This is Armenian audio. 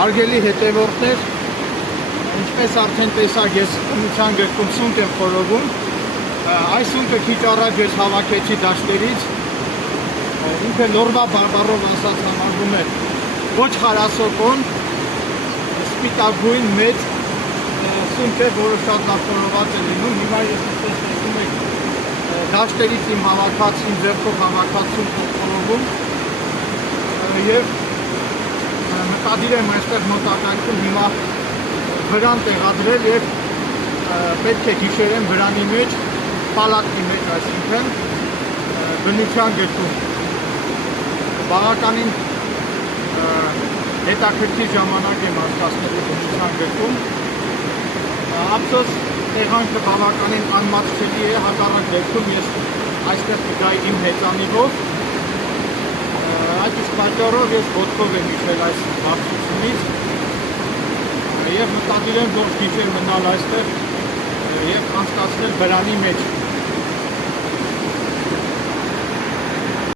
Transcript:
Հարգելի հետևորդներ, ինչպես արդեն տեսակ ես բնության գրքում սունկ եմ խորովում, այս սունկը քիչ առաջ ես հավաքեցի դաշտերից, ինքը նորմա բարբառով ասած համարվում է ոչ խարասոկոն, սպիտակգույն մեծ սունկ է, որը շատ լավ խորոված է լինում, հիմա ես ինչպես տեսնում եք դաշտերից իմ հավաքած, իմ ձեռքով հավաքած սունկ եմ խորովում և մտադիր եմ այստեղ մոտակայքում հիմա վրան տեղադրել և պետք է հիշերեմ վրանի մեջ, պալատի մեջ, այսինքն բնության գրքում բավականին հետաքրքիր ժամանակ եմ անցկացնելու բնության գրքում, ափսոս տեղանքը բավականին անմատչելի է, հակառակ դեպքում ես այստեղ կգայի իմ հեծանիվով, այդ իսկ պատճառով ես ոտքով եմ իջել այս հարցությունից և մտադիր եմ ողջ գիշեր մնալ այստեղ և անցկացնել վրանի մեջ